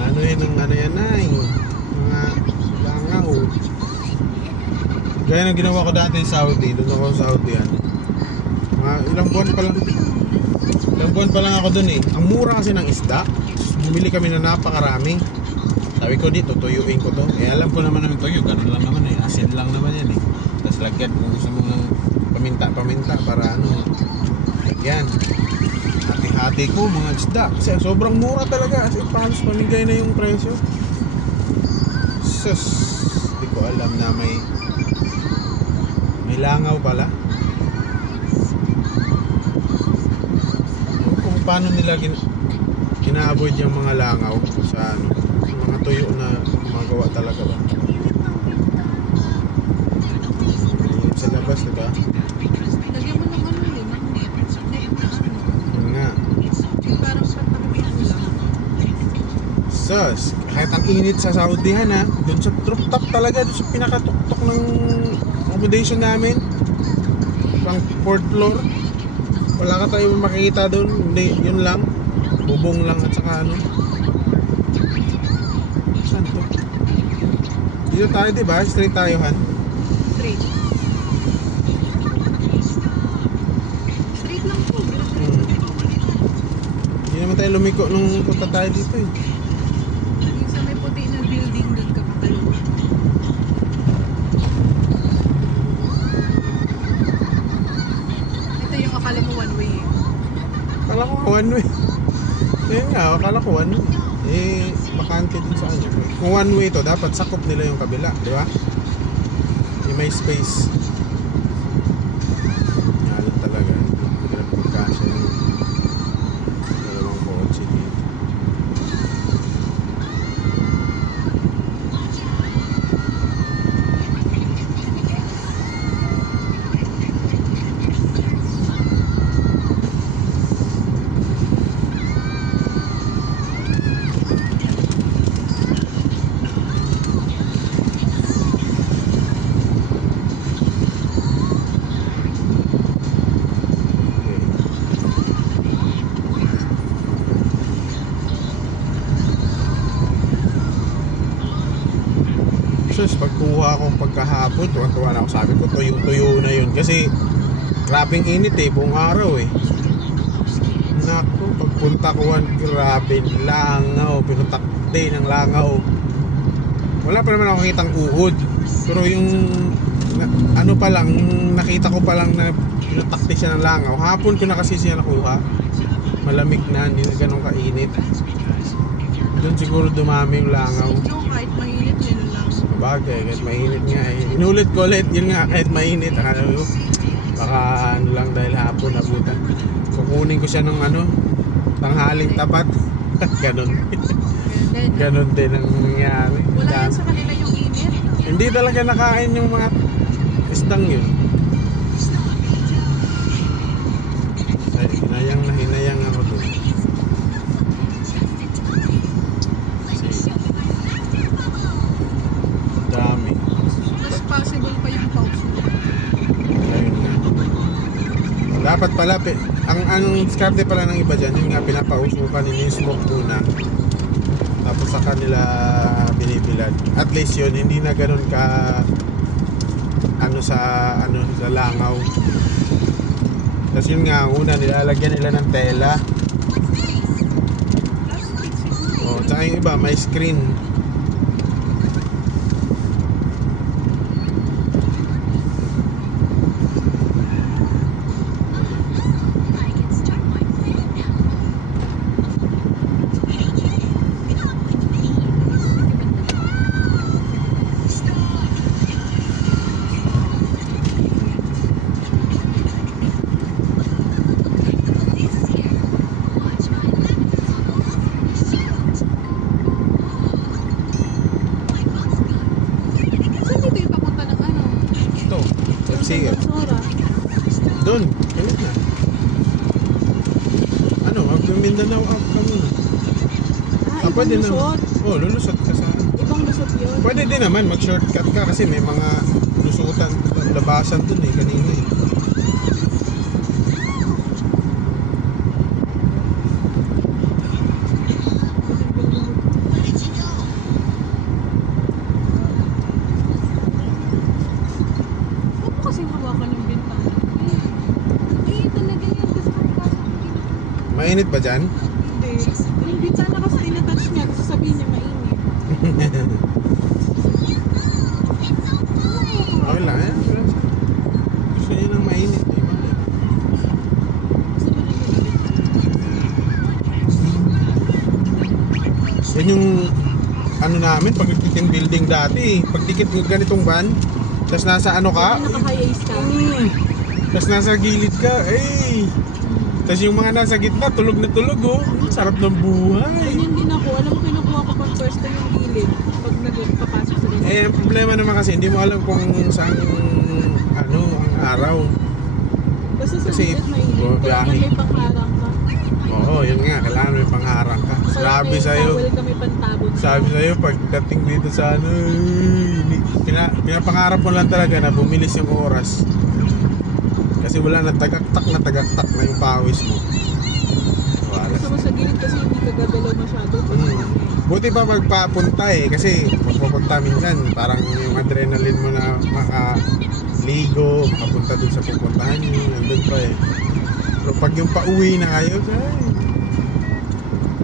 Ano yun ang ano yan ay mga langaw. Gaya ng ginawa ko dati sa Saudi. Doon ako sa Saudi yan. Mga ilang buwan pa lang ako doon eh. Ang mura kasi ng isda. Bumili kami na napakarami. Sabi ko dito, tuyuin ko to. Eh alam ko naman ng tuyo, ganun lang naman eh. Asin lang naman yan eh. Tapos lagyan kung gusto mo ng paminta para ano. Lagyan. Hati-hati ko mga isda. Kasi sobrang mura talaga. Kasi palos pamigay na yung presyo. Sus. Hindi ko alam na may langaw pala. Kung paano nila ina-avoid yung mga langaw sa ano. Mga tuyo na magawa talaga ba? Ayun sa labas, diba? Lagyan mo ng ano din, ng net. Net na ano. Yun nga. Parang sa tabihan lang. Sus, kahit ang init sa Saudihan ha, dun sa rooftop talaga, dun sa pinakatuktok ng accommodation namin, pang 4th floor, wala ka tayo makikita dun, hindi, yun lang, bubong lang at saka ano. Saan to? Dito tayo diba? Straight tayo han? Straight. Straight lang po. Hindi naman tayo lumiko nung punta tayo dito eh. Yung sa may puti na building doon ka makalawa. Ito yung akala mo one way eh. Akala ko one way. Ayun nga, akala ko one way. Eh, bakante din sa kanya. Kung one way to, dapat sakop nila yung kabila, di ba? Yung may space. Yalan talaga. Hirap magkasya yun. Dalawang kotse dito. Sus, pagkuha ko pagkahapon, tuwa-tuwa na ako, sabi ko tuyo-tuyo na yun kasi grabing init eh, buong araw eh. Naku, pagpunta ko, grabe langaw, pinutakte ng langaw. Wala pa naman ako kitang uhod, pero yung ano pa lang, nakita ko pa lang na pinutakte siya ng langaw. Hapon ko na kasi siya nakuha, malamig na, hindi na ganun kainit. Doon siguro dumami yung langaw. No, kahit mainit yun lang. Bagay, kahit mainit nga eh. Inulit ko ulit, yun nga, kahit mainit. Ano, baka ano lang dahil hapon nabutan. Kukunin ko siya ng ano, tanghaling tapat. Ganon. Ganon din ang nangyari. Wala yan sa kanila yung init. Hindi talaga nakain yung mga isdang yun. Ay, hinayang ako doon. Dami. Mas possible pa yung pause mo. Ayun nga. Dapat pala, ang diskarte pala ng iba dyan, yun nga, pinapausukan nila yung smoke muna. Tapos sa kanila binibilad. At least yun, hindi na ganun ka sa langaw. Tapos yun nga, una nilalagyan nila ng tela. O, tsaka yung iba, may screen. Sige. Doon, kalit na. Ano, mag-Mindanao up ka muna. Pwede na. Oh, lulusot ka sa... Ibang lusot yun. Pwede din naman, mag-shortcut ka kasi may mga lusutan, labasan dun eh, kanina eh. Mainit ba dyan? Hindi. Yung bintana kasi tinatouch niya, tapos sasabihin niya mainit. Okay lang yan. Gusto niya ng mainit. Gusto mo rin yung Yan yung ano namin, pag team building dati. Pag dikit ng ganitong van, tapos nasa ano ka, naka-high-ace ka. tapos nasa gilid ka, eh. Tapos yung mga nasa gitna, tulog na tulog, oh. Sarap ng buhay. Ganyan din ako. Alam mo, kinukuha ko pag first time yung gilid. Pag nagpapasok sa rin. Eh, ang problema naman kasi, hindi mo alam kung saan, ano, ang araw. Basta sa kasi, gilid mainit. Kailangan biyahe. may pangharang ka. Oo, yun nga, kailangan may pangharang ka. Sabi sa'yo, Kaya may pantabon. sabi sa'yo, pagdating dito sa ano, pinapangarap mo lang talaga na bumilis yung oras. Kasi wala na tagaktak na yung pawis mo. Wala. Gusto mo sa gilid kasi hindi ka gagalaw masyado. Buti pa magpapunta eh, kasi pagpapunta minsan, parang yung adrenaline mo na makaligo, makapunta dun sa pupuntahan nyo, nandun pa eh. Pero pag yung pauwi na kayo, ay,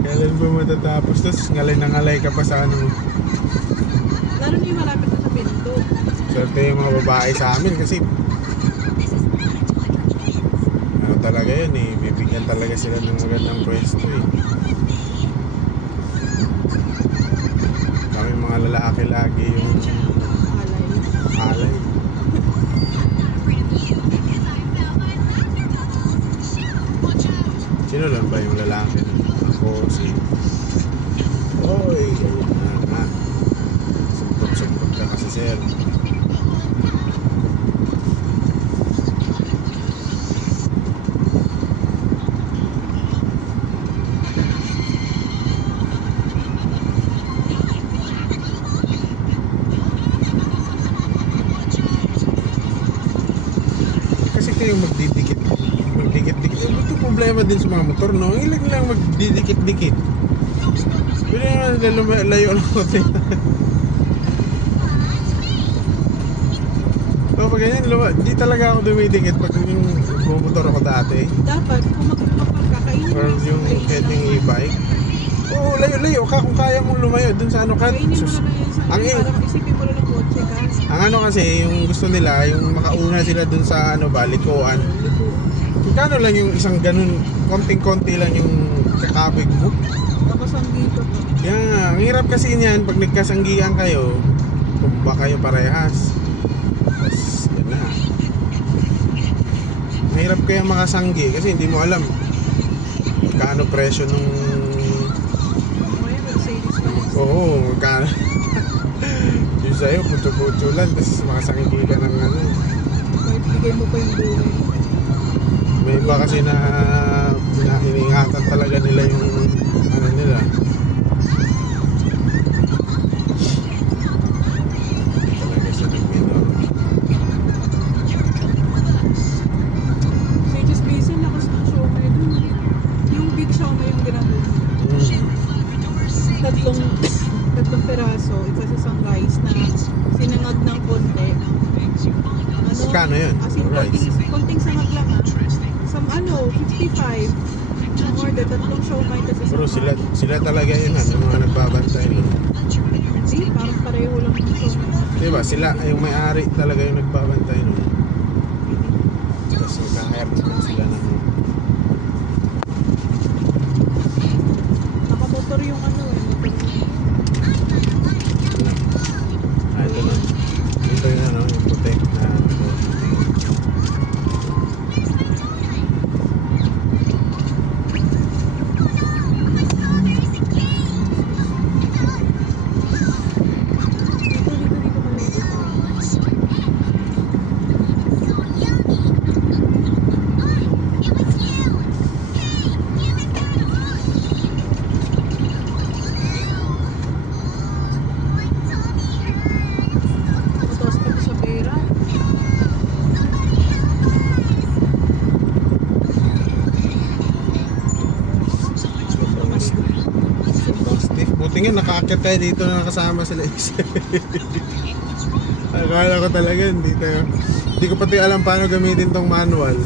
kailan ba matatapos? Tapos ngalay na ngalay ka pa sa ano. Lalo na yung malapit na sa pinto. Swerte yung mga babae sa amin kasi ano talaga yun eh, bibigyan talaga sila ng magandang pwesto eh. Kami mga lalaki lagi yung Alay. alay. Sino lang ba yung lalaki? Ako, si Oy, ayun na. Sumpot-sumpot ka kasi sir. Kasi kayo magdidikit-dikit. Ito problema din sa mga motor, no? Ilang lang magdidikit-dikit. Pwede naman layo ng kote. So pag ganyan, di talaga ako dumidikit pag yung bumotor ako dati. Dapat, kung magkakainin Or yung heading e-bike. Oo, layo-layo ka kung kaya mong lumayo dun sa ano ka. Kainin mo na lang yun sa Ang parang isipin mo lang ng kotse ka. Ang ano kasi, yung gusto nila, yung makauna sila dun sa ano ba, likuan. Kano lang yung isang ganun, konting-konti lang yung kakabig mo. Tapos ang dito pa. Kaya nga, ang hirap kasi niyan, pag nagkasanggihan kayo, tumba kayo parehas. Tapos, yan na. Mahirap kaya makasanggi kasi hindi mo alam magkano presyo nung... Mamaya Mercedes pa yun. Oo, magkano. Yung sa'yo, putyo-putyo lang, tapos makasanggi ka ng ano. Kahit bigay mo pa yung buhay. May iba kasi na iniingatan talaga nila yung ano nila. Talaga sa nagmino. Sa HSBC, lakas ng siomay dun. Yung big siomay yung ginagawa. Tatlong peraso, isa sa isang rice na sinangag ng konti. Ano? Kano yun? As in, Rice? konting sangag lang ha. Some 55. Ang order, tatlong siomay kasi Pero sila talaga yun yung mga nagbabantay nun. Hindi, parang pareho lang ng siomay. Diba? Sila, yung may-ari talaga yung nagbabantay nun. Tapos magkahayap naman sila ng Nakamotor yung ano motor. ito na. Ito yun ano, yung puti na ano. Dito maliit. Mataas pa sa pera. Sobrang stiff. Buti nga nakaakyat tayo dito na nakasama sila. Akala ko talaga hindi ko pati alam paano gamitin tong manual.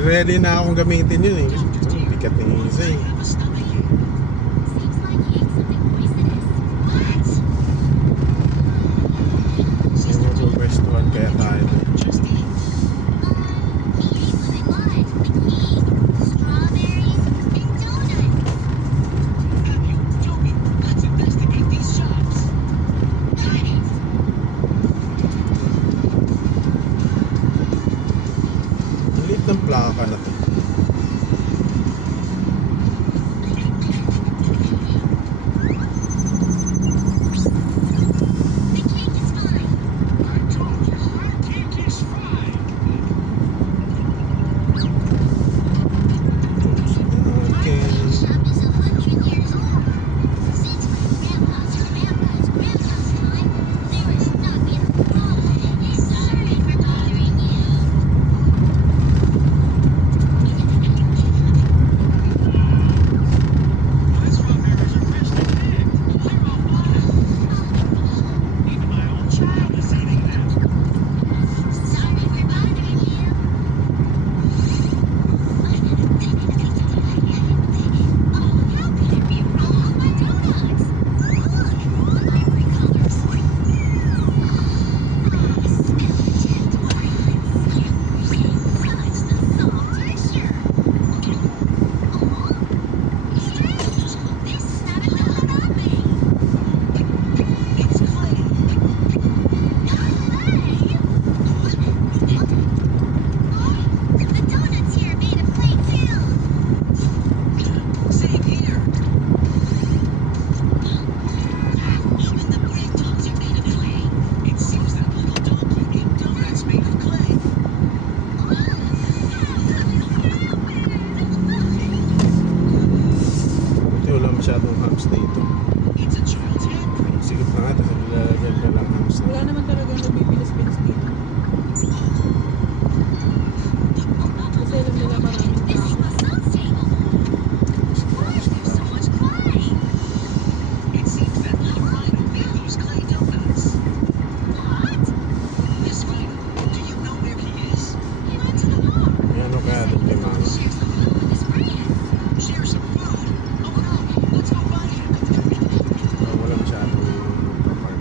ready na akong gamitin yun eh. Bigat ng isa eh. Magpupwestuhan kaya tayo. Ang liit ng plaka na to. Masyadong hams dito. Sigit na nga, tapos nilalagyan na lang hams na. Wala naman talagang nabibilis-bilis dito. Kasi alam nila maraming tao. Ano kaya doon kay mama? Wala masyadong kapag.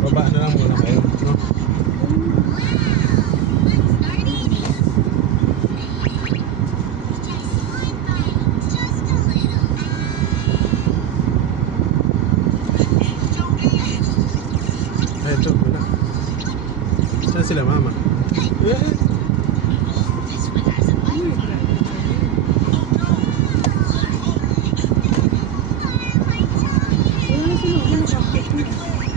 Baba na lang muna kayo, no? Ay, ito, wala. Saan sila, mama? Wala na sila. Wala na.